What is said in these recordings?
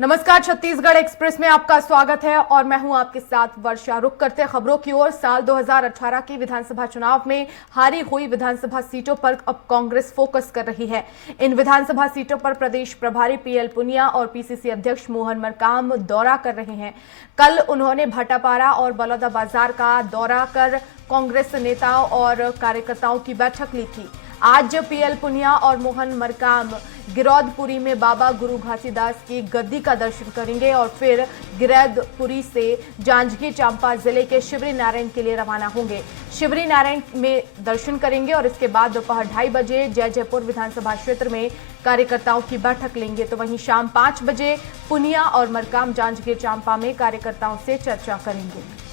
नमस्कार, छत्तीसगढ़ एक्सप्रेस में आपका स्वागत है और मैं हूं आपके साथ वर्षा। रुक करते खबरों की ओर। साल 2018 की विधानसभा चुनाव में हारी हुई विधानसभा सीटों पर अब कांग्रेस फोकस कर रही है। इन विधानसभा सीटों पर प्रदेश प्रभारी पीएल पुनिया और पीसीसी अध्यक्ष मोहन मरकाम दौरा कर रहे हैं। कल उन्होंने भाटापारा और बलौदाबाजार का दौरा कर कांग्रेस नेताओं और कार्यकर्ताओं की बैठक ली थी। आज पीएल पुनिया और मोहन मरकाम गिरौदपुरी में बाबा गुरु घासीदास की गद्दी का दर्शन करेंगे और फिर गिरौदपुरी से जांजगीर चांपा जिले के शिवरी नारायण के लिए रवाना होंगे। शिवरी नारायण में दर्शन करेंगे और इसके बाद दोपहर 2:30 बजे जयजयपुर विधानसभा क्षेत्र में कार्यकर्ताओं की बैठक लेंगे। तो वहीं शाम 5 बजे पुनिया और मरकाम जांजगीर चांपा में कार्यकर्ताओं से चर्चा करेंगे।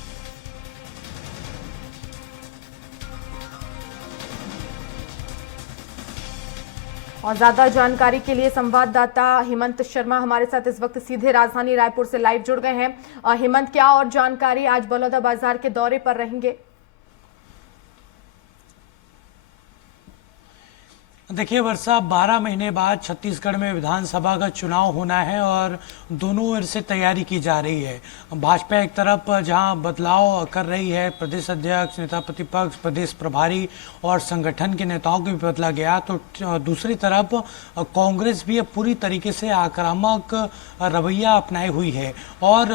और ज्यादा जानकारी के लिए संवाददाता हेमंत शर्मा हमारे साथ इस वक्त सीधे राजधानी रायपुर से लाइव जुड़ गए हैं। हेमंत, क्या और जानकारी? आज बलौदाबाजार के दौरे पर रहेंगे? देखिए वर्षा, 12 महीने बाद छत्तीसगढ़ में विधानसभा का चुनाव होना है और दोनों ओर से तैयारी की जा रही है। भाजपा एक तरफ जहां बदलाव कर रही है, प्रदेश अध्यक्ष, नेता प्रतिपक्ष, प्रदेश प्रभारी और संगठन के नेताओं को भी बदला गया, तो दूसरी तरफ कांग्रेस भी अब पूरी तरीके से आक्रामक रवैया अपनाई हुई है। और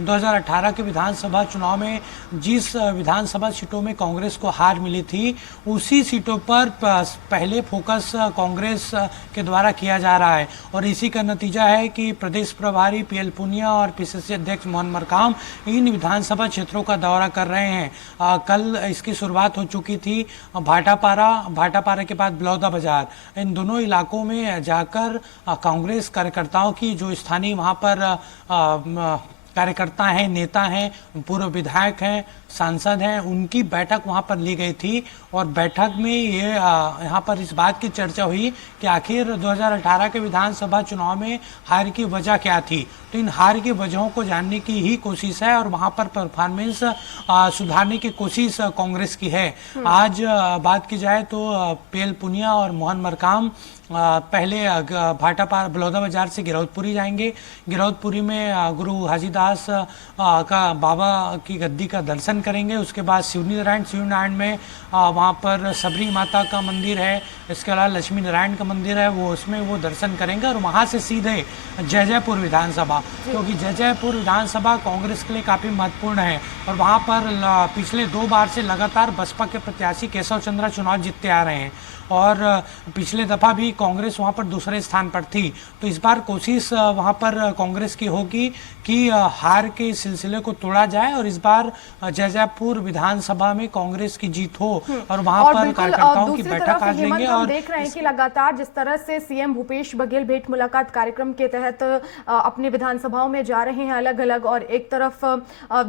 2018 के विधानसभा चुनाव में जिस विधानसभा सीटों में कांग्रेस को हार मिली थी, उसी सीटों पर पहले फोकस कांग्रेस के द्वारा किया जा रहा है। और इसी का नतीजा है कि प्रदेश प्रभारी पीएल पुनिया और पीसीसी अध्यक्ष मोहन मरकाम इन विधानसभा क्षेत्रों का दौरा कर रहे हैं। कल इसकी शुरुआत हो चुकी थी भाटापारा के बाद बलौदाबाजार, इन दोनों इलाकों में जाकर कांग्रेस कार्यकर्ताओं की, जो स्थानीय वहां पर कार्यकर्ता हैं, नेता हैं, पूर्व विधायक हैं, सांसद हैं, उनकी बैठक वहां पर ली गई थी। और बैठक में ये यहाँ पर इस बात की चर्चा हुई कि आखिर 2018 के विधानसभा चुनाव में हार की वजह क्या थी। तो इन हार की वजहों को जानने की ही कोशिश है और वहां पर परफॉर्मेंस सुधारने की कोशिश कांग्रेस की है। आज बात की जाए तो पीएल पुनिया और मोहन मरकाम पहले भाटापारा बलौदाबाजार से गिरौदपुरी जाएंगे। गिरौदपुरी में गुरु घासीदास का बाबा की गद्दी का दर्शन करेंगे। उसके बाद शिवरी नारायण में वहाँ पर सबरी माता का मंदिर है, इसके अलावा लक्ष्मी नारायण का मंदिर है, उसमें वो दर्शन करेंगे। और वहाँ से सीधे जयजयपुर विधानसभा, क्योंकि जयजयपुर विधानसभा कांग्रेस के लिए काफ़ी महत्वपूर्ण है और वहाँ पर पिछले 2 बार से लगातार बसपा के प्रत्याशी केशव चंद्रा चुनाव जीतते आ रहे हैं और पिछले दफ़ा भी कांग्रेस वहां पर दूसरे स्थान पर थी। तो इस बार कोशिश वहां पर कांग्रेस की होगी कि हार के सिलसिले को तोड़ा जाए और इस बार जयजयपुर विधानसभा में कांग्रेस की जीत हो और वहां पर कार्यकर्ताओं की बैठक आज लेंगे। और देख रहे हैं कि लगातार जिस तरह से सीएम भूपेश बघेल भेंट मुलाकात कार्यक्रम के तहत अपनी विधानसभाओं में जा रहे हैं अलग अलग, और एक तरफ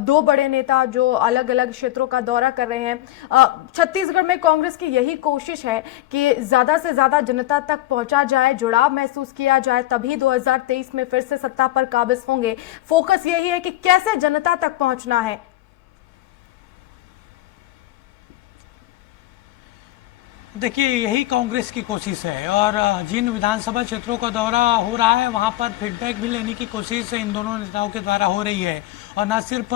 2 बड़े नेता जो अलग अलग क्षेत्रों का दौरा कर रहे हैं। छत्तीसगढ़ में कांग्रेस की यही कोशिश है कि ज्यादा से ज्यादा जनता तक पहुंचा जाए, जुड़ाव महसूस किया जाए, तभी 2023 में फिर से सत्ता पर काबिज होंगे। फोकस यही है कि कैसे जनता तक पहुंचना है। देखिए यही कांग्रेस की कोशिश है और जिन विधानसभा क्षेत्रों का दौरा हो रहा है वहां पर फीडबैक भी लेने की कोशिश इन दोनों नेताओं के द्वारा हो रही है। और न सिर्फ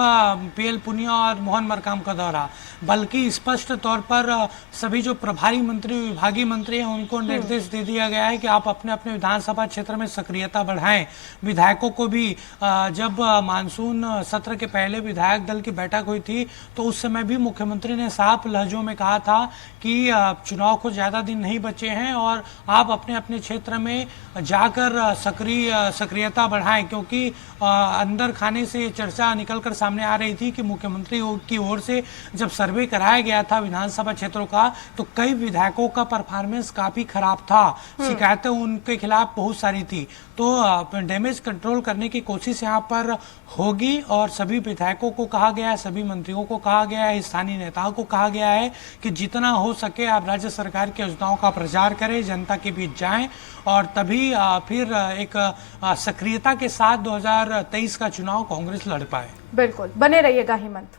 पीएल पुनिया और मोहन मरकाम का दौरा, बल्कि स्पष्ट तौर पर सभी जो प्रभारी मंत्री, विभागीय मंत्री हैं, उनको निर्देश दे दिया गया है कि आप अपने अपने विधानसभा क्षेत्र में सक्रियता बढ़ाएं। विधायकों को भी जब मानसून सत्र के पहले विधायक दल की बैठक हुई थी तो उस समय भी मुख्यमंत्री ने साफ लहजों में कहा था कि चुनाव को ज़्यादा दिन नहीं बचे हैं और आप अपने अपने क्षेत्र में जाकर सक्रियता बढ़ाएं, क्योंकि अंदर खाने से चर्चा निकलकर सामने आ रही थी कि मुख्यमंत्री की ओर से जब सर्वे कराया गया था विधानसभा क्षेत्रों का तो कई विधायकों का परफॉर्मेंस काफ़ी खराब था, शिकायतें उनके खिलाफ बहुत सारी थी। तो डैमेज कंट्रोल करने की कोशिश यहाँ पर होगी और सभी विधायकों को कहा गया है, सभी मंत्रियों को कहा गया है, स्थानीय नेताओं को कहा गया है कि जितना हो सके आप राज्य सरकार की योजनाओं का प्रचार करें, जनता के बीच जाएं और तभी फिर एक सक्रियता के साथ 2023 का चुनाव कांग्रेस लड़ पाए। बिल्कुल, बने रहिएगा हेमंत।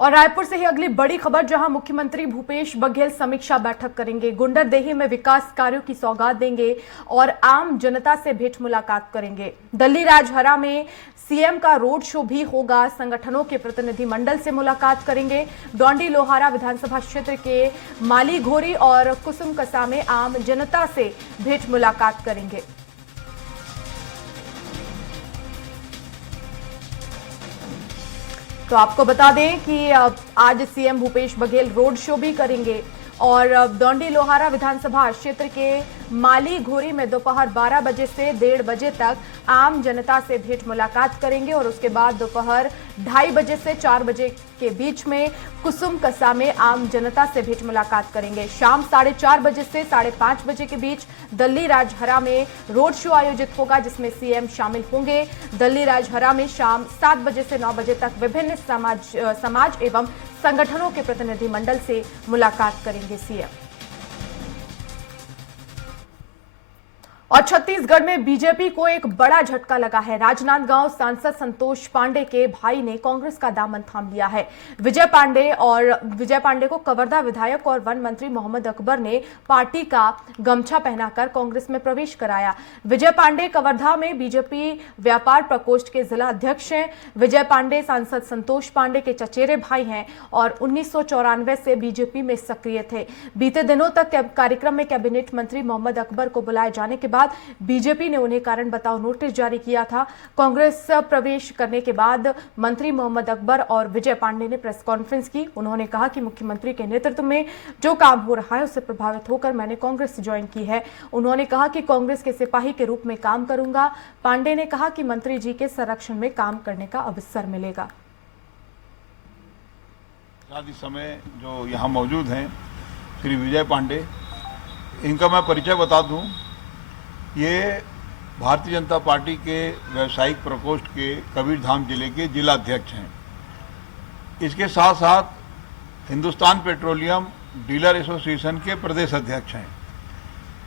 और रायपुर से ही अगली बड़ी खबर, जहां मुख्यमंत्री भूपेश बघेल समीक्षा बैठक करेंगे, गुंडरदेही में विकास कार्यों की सौगात देंगे और आम जनता से भेंट मुलाकात करेंगे। दल्ली राजहरा में सीएम का रोड शो भी होगा। संगठनों के प्रतिनिधि मंडल से मुलाकात करेंगे। डोंडी लोहारा विधानसभा क्षेत्र के माली घोरी और कुसुम कसा में आम जनता से भेंट मुलाकात करेंगे। तो आपको बता दें कि आज CM Bhupesh Baghel road show भी करेंगे और डोंडी लोहारा विधानसभा क्षेत्र के माली घोरी में दोपहर 12 बजे से 1:30 बजे तक आम जनता से भेंट मुलाकात करेंगे और उसके बाद दोपहर 2:30 बजे से 4 बजे के बीच में कुसुम कसा में आम जनता से भेंट मुलाकात करेंगे। शाम 4:30 बजे से 5:30 बजे के बीच दल्ली राजहरा में रोड शो आयोजित होगा, जिसमें सीएम शामिल होंगे। दल्ली राजहरा में शाम 7 बजे से 9 बजे तक विभिन्न समाज एवं संगठनों के प्रतिनिधि मंडल से मुलाकात करेंगे सीएम। और छत्तीसगढ़ में बीजेपी को एक बड़ा झटका लगा है। राजनांदगांव सांसद संतोष पांडे के भाई ने कांग्रेस का दामन थाम लिया है। विजय पांडे को कवर्धा विधायक और वन मंत्री मोहम्मद अकबर ने पार्टी का गमछा पहनाकर कांग्रेस में प्रवेश कराया। विजय पांडे कवर्धा में बीजेपी व्यापार प्रकोष्ठ के जिला अध्यक्ष हैं। विजय पांडे सांसद संतोष पांडे के चचेरे भाई हैं और 1994 से बीजेपी में सक्रिय थे। बीते दिनों तक कार्यक्रम में कैबिनेट मंत्री मोहम्मद अकबर को बुलाए जाने के बाद बीजेपी ने उन्हें कारण बताओ नोटिस जारी किया था। कांग्रेस प्रवेश करने के बाद मंत्री मोहम्मद अकबर और विजय पांडे ने प्रेस कॉन्फ्रेंस की। उन्होंने कहा कि मुख्यमंत्री के नेतृत्व में जो काम हो रहा है उससे प्रभावित होकर मैंने कांग्रेस ज्वाइन की है। उन्होंने कहा कि कांग्रेस के सिपाही के रूप में काम करूंगा। पांडे ने कहा कि मंत्री जी के संरक्षण में काम करने का अवसर मिलेगा। इस समय जो यहाँ मौजूद हैं श्री विजय पांडे, इनका मैं परिचय बता दूं। ये भारतीय जनता पार्टी के व्यावसायिक प्रकोष्ठ के कबीरधाम जिले के जिला अध्यक्ष हैं। इसके साथ साथ हिंदुस्तान पेट्रोलियम डीलर एसोसिएशन के प्रदेश अध्यक्ष हैं।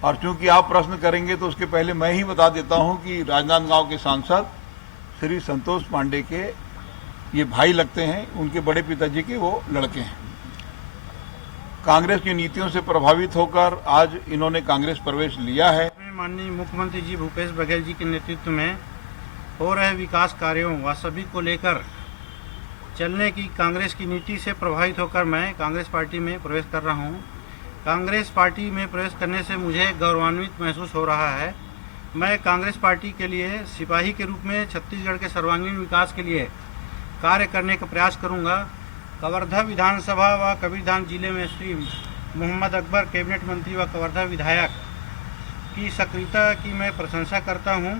और चूंकि आप प्रश्न करेंगे तो उसके पहले मैं ही बता देता हूं कि राजनांदगांव के सांसद श्री संतोष पांडे के ये भाई लगते हैं, उनके बड़े पिताजी के वो लड़के हैं। कांग्रेस की नीतियों से प्रभावित होकर आज इन्होंने कांग्रेस प्रवेश लिया है। माननीय मुख्यमंत्री जी भूपेश बघेल जी के नेतृत्व में हो रहे विकास कार्यों व सभी को लेकर चलने की कांग्रेस की नीति से प्रभावित होकर मैं कांग्रेस पार्टी में प्रवेश कर रहा हूं। कांग्रेस पार्टी में प्रवेश करने से मुझे गौरवान्वित महसूस हो रहा है। मैं कांग्रेस पार्टी के लिए सिपाही के रूप में छत्तीसगढ़ के सर्वांगीण विकास के लिए कार्य करने का प्रयास करूंगा। कवर्धा विधानसभा व कबीरधाम जिले में श्री मोहम्मद अकबर कैबिनेट मंत्री व कवर्धा विधायक की सक्रियता की मैं प्रशंसा करता हूं।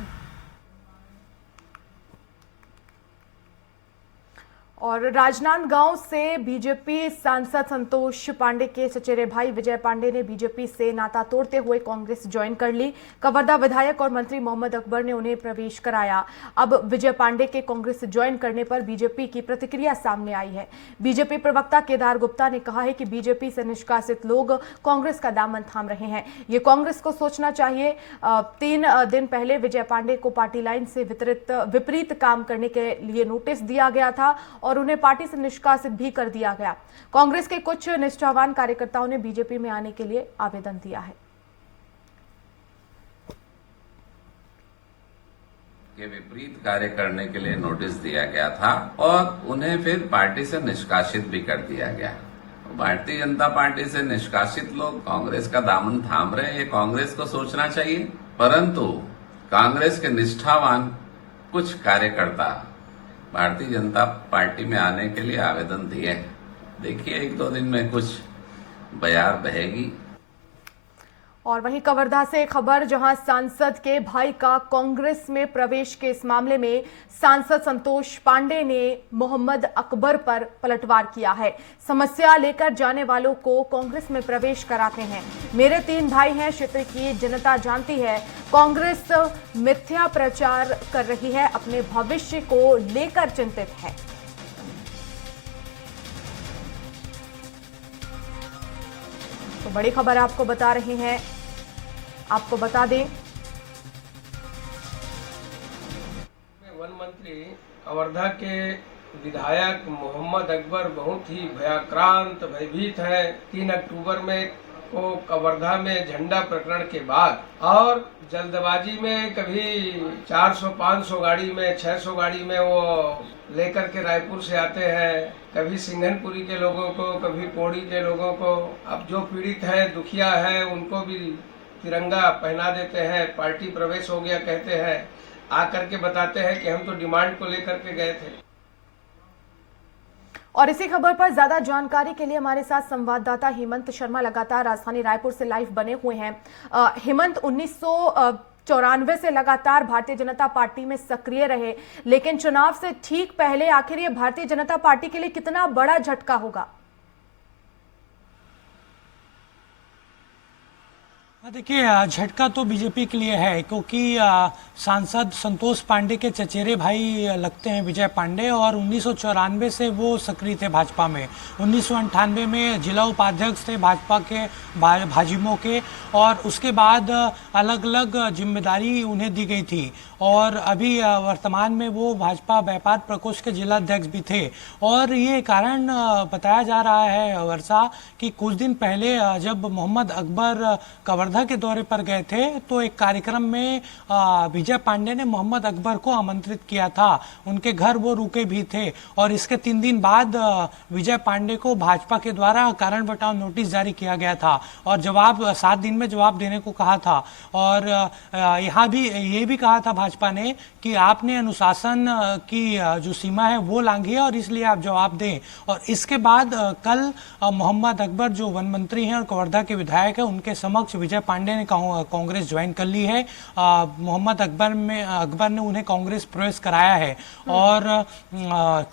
और राजनांदगांव से बीजेपी सांसद संतोष पांडे के चचेरे भाई विजय पांडे ने बीजेपी से नाता तोड़ते हुए कांग्रेस ज्वाइन कर ली। कवर्धा विधायक और मंत्री मोहम्मद अकबर ने उन्हें प्रवेश कराया। अब विजय पांडे के कांग्रेस ज्वाइन करने पर बीजेपी की प्रतिक्रिया सामने आई है। बीजेपी प्रवक्ता केदार गुप्ता ने कहा है कि बीजेपी से निष्कासित लोग कांग्रेस का दामन थाम रहे हैं। ये कांग्रेस को सोचना चाहिए। 3 दिन पहले विजय पांडे को पार्टी लाइन से विपरीत काम करने के लिए नोटिस दिया गया था और उन्हें पार्टी से निष्कासित भी कर दिया गया। कांग्रेस के कुछ निष्ठावान कार्यकर्ताओं ने बीजेपी में आने के लिए आवेदन दिया है। के विपरीत कार्य करने के लिए नोटिस दिया गया था और उन्हें फिर पार्टी से निष्कासित भी कर दिया गया। भारतीय जनता पार्टी से निष्कासित लोग कांग्रेस का दामन थाम रहे हैं, ये कांग्रेस को सोचना चाहिए। परंतु कांग्रेस के निष्ठावान कुछ कार्यकर्ता भारतीय जनता पार्टी में आने के लिए आवेदन दिए हैं। देखिए 1-2 दिन में कुछ बयार बहेगी। और वहीं कवर्धा से खबर, जहां सांसद के भाई का कांग्रेस में प्रवेश के इस मामले में सांसद संतोष पांडे ने मोहम्मद अकबर पर पलटवार किया है। समस्या लेकर जाने वालों को कांग्रेस में प्रवेश कराते हैं। मेरे 3 भाई हैं, क्षेत्र की जनता जानती है कांग्रेस मिथ्या प्रचार कर रही है, अपने भविष्य को लेकर चिंतित है। तो बड़ी खबर आपको बता रहे हैं। आपको बता दें, वन मंत्री कवर्धा के विधायक मोहम्मद अकबर बहुत ही भयाक्रांत भयभीत है। 3 अक्टूबर में को कवर्धा में झंडा प्रकरण के बाद और जल्दबाजी में कभी 400-500 गाड़ी में 600 गाड़ी में वो लेकर के रायपुर से आते हैं, कभी सिंघनपुरी के लोगों को, कभी पौड़ी के लोगों को। अब जो पीड़ित है, दुखिया है, उनको भी तिरंगा पहना देते हैं। पार्टी प्रवेश हो गया कहते हैं, आकर के बताते हैं कि हम तो डिमांड को लेकर के गए थे। और इसी खबर पर ज्यादा जानकारी के लिए हमारे साथ संवाददाता हेमंत शर्मा लगातार राजधानी रायपुर से लाइव बने हुए हैं। हेमंत, 1994 से लगातार भारतीय जनता पार्टी में सक्रिय रहे, लेकिन चुनाव से ठीक पहले आखिर ये भारतीय जनता पार्टी के लिए कितना बड़ा झटका होगा? देखिए, झटका तो बीजेपी के लिए है, क्योंकि सांसद संतोष पांडे के चचेरे भाई लगते हैं विजय पांडे, और 1994 से वो सक्रिय थे भाजपा में। 1998 में जिला उपाध्यक्ष थे भाजपा के भाजपा के, और उसके बाद अलग अलग जिम्मेदारी उन्हें दी गई थी, और अभी वर्तमान में वो भाजपा व्यापार प्रकोष्ठ के जिला अध्यक्ष भी थे। और ये कारण बताया जा रहा है वर्षा कि कुछ दिन पहले जब मोहम्मद अकबर कवर्धा के दौरे पर गए थे, तो एक कार्यक्रम में विजय पांडे ने मोहम्मद अकबर को आमंत्रित किया था। उनके घर वो रुके भी थे, और इसके 3 दिन बाद विजय पांडे को भाजपा के द्वारा कारण बताओ नोटिस जारी किया गया था, और 7 दिन में जवाब देने को कहा था। और यहाँ भी ये भी कहा था भाजपा ने कि आपने अनुशासन की जो सीमा है वो लांघी है, और इसलिए आप जवाब दें। और इसके बाद कल मोहम्मद अकबर जो वन मंत्री हैं और कवर्धा के विधायक हैं, उनके समक्ष विजय पांडे ने कांग्रेस ज्वाइन कर ली है। मोहम्मद अकबर ने उन्हें कांग्रेस प्रवेश कराया है, और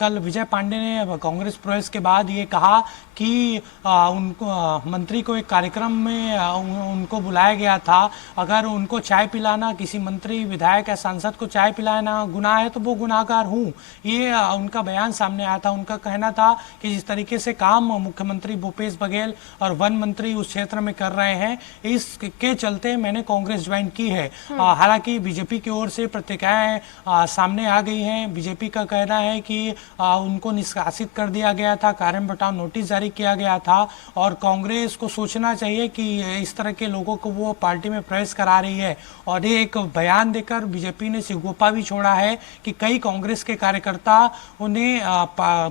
कल विजय पांडे ने कांग्रेस प्रवेश के बाद ये कहा कि उनको मंत्री को एक कार्यक्रम में उनको बुलाया गया था। अगर उनको चाय पिलाना, किसी मंत्री विधायक या सांसद को चाय पिलाना गुनाह है, तो वो गुनाहगार हूँ, ये उनका बयान सामने आया था। उनका कहना था कि जिस तरीके से काम मुख्यमंत्री भूपेश बघेल और वन मंत्री उस क्षेत्र में कर रहे हैं, इसके चलते मैंने कांग्रेस ज्वाइन की है। हालांकि बीजेपी की ओर से प्रतिक्रियाएं सामने आ गई हैं। बीजेपी का कहना है कि उनको निष्कासित कर दिया गया था, कारण बताओ नोटिस जारी किया गया था, और कांग्रेस को सोचना चाहिए कि इस तरह के लोगों को वो पार्टी में प्रवेश करा रही है। और ये एक बयान देकर बीजेपी ने सिगोपा भी छोड़ा है कि कई कांग्रेस के कार्यकर्ता उन्हें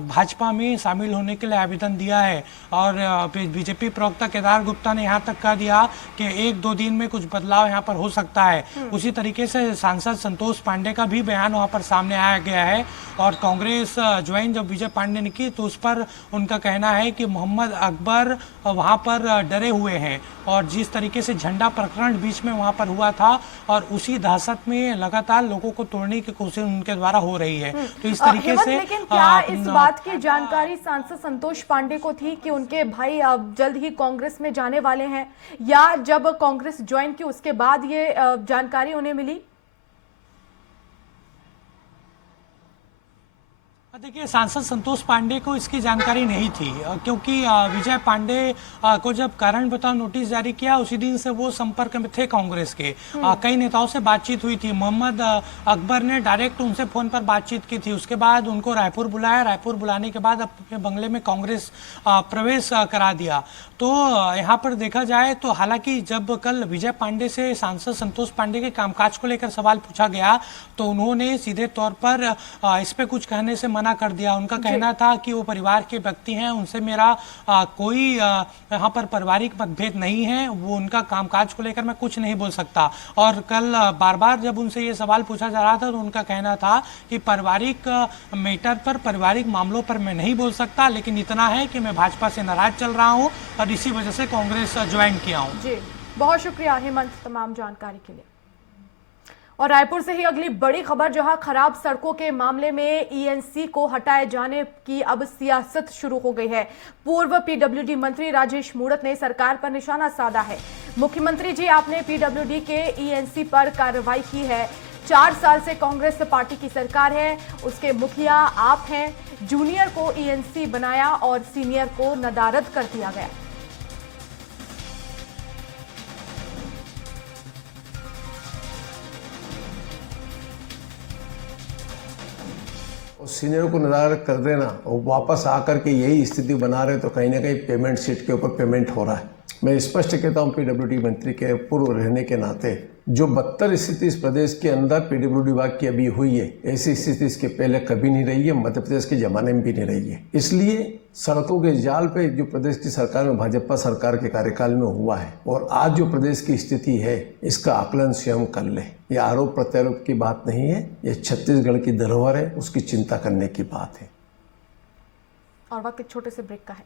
भाजपा में शामिल होने के लिए आवेदन दिया है। और बीजेपी प्रवक्ता केदार गुप्ता ने यहाँ तक कह दिया कि 1-2 दिन में कुछ बदलाव यहाँ पर हो सकता है। उसी तरीके से सांसद संतोष पांडे का भी बयान वहाँ पर सामने आया गया है, और कांग्रेस ज्वाइन जब विजय पांडे ने की तो उस पर उनका कहना है कि मोहम्मद अकबर वहाँ पर डरे हुए हैं, और जिस तरीके से झंडा प्रकरण बीच में वहाँ पर हुआ था, और उसी दहशत में लगातार लोगों को तोड़ने की कोशिश उनके द्वारा हो रही है। तो इस तरीके से लेकिन क्या इस बात की जानकारी सांसद संतोष पांडे को थी कि उनके भाई अब जल्द ही कांग्रेस में जाने वाले हैं, या जब कांग्रेस ज्वाइन की उसके बाद ये जानकारी उन्हें मिली? देखिए, सांसद संतोष पांडे को इसकी जानकारी नहीं थी, क्योंकि विजय पांडे को जब कारण बताओ नोटिस जारी किया उसी दिन से वो संपर्क में थे कांग्रेस के। कई नेताओं से बातचीत हुई थी। मोहम्मद अकबर ने डायरेक्ट उनसे फोन पर बातचीत की थी। उसके बाद उनको रायपुर बुलाया, रायपुर बुलाने के बाद अपने बंगले में कांग्रेस प्रवेश करा दिया। तो यहाँ पर देखा जाए तो हालांकि जब कल विजय पांडे से सांसद संतोष पांडे के कामकाज को लेकर सवाल पूछा गया, तो उन्होंने सीधे तौर पर इस पे कुछ कहने से मना कर दिया। उनका कहना था कि वो परिवार के व्यक्ति हैं, उनसे मेरा कोई यहाँ पर पारिवारिक मतभेद नहीं है, वो उनका कामकाज को लेकर मैं कुछ नहीं बोल सकता। और कल बार बार जब उनसे ये सवाल पूछा जा रहा था तो उनका कहना था कि पारिवारिक मैटर पर, पारिवारिक मामलों पर मैं नहीं बोल सकता, लेकिन इतना है कि मैं भाजपा से नाराज चल रहा हूँ और इसी वजह से कांग्रेस ज्वाइन किया हूँ। जी, बहुत शुक्रिया हेमंत तमाम जानकारी के लिए। और रायपुर से ही अगली बड़ी खबर, जहां खराब सड़कों के मामले में ईएनसी को हटाए जाने की अब सियासत शुरू हो गई है। पूर्व पीडब्ल्यूडी मंत्री राजेश मूणत ने सरकार पर निशाना साधा है। मुख्यमंत्री जी, आपने पीडब्ल्यूडी के ईएनसी पर कार्रवाई की है। 4 साल से कांग्रेस पार्टी की सरकार है, उसके मुखिया आप हैं। जूनियर को ईएनसी बनाया और सीनियर को नदारद कर दिया गया। उस सीनियर को नदारद कर देना और वापस आकर के यही स्थिति बना रहे तो कहीं ना कहीं पेमेंट सीट के ऊपर पेमेंट हो रहा है। मैं स्पष्ट कहता हूँ पीडब्ल्यूडी मंत्री के पूर्व रहने के नाते जो बदतर स्थिति इस प्रदेश के अंदर पीडब्ल्यूडी विभाग की अभी हुई है, ऐसी स्थिति इसके पहले कभी नहीं रही है, मध्य प्रदेश के जमाने में भी नहीं रही है। इसलिए सड़कों के जाल पे जो प्रदेश की सरकार में भाजपा सरकार के कार्यकाल में हुआ है और आज जो प्रदेश की स्थिति है, इसका आकलन स्वयं कर ले। ये आरोप प्रत्यारोप की बात नहीं है, ये छत्तीसगढ़ की धरोहर है, उसकी चिंता करने की बात है। और वक्त एक छोटे से ब्रेक का है।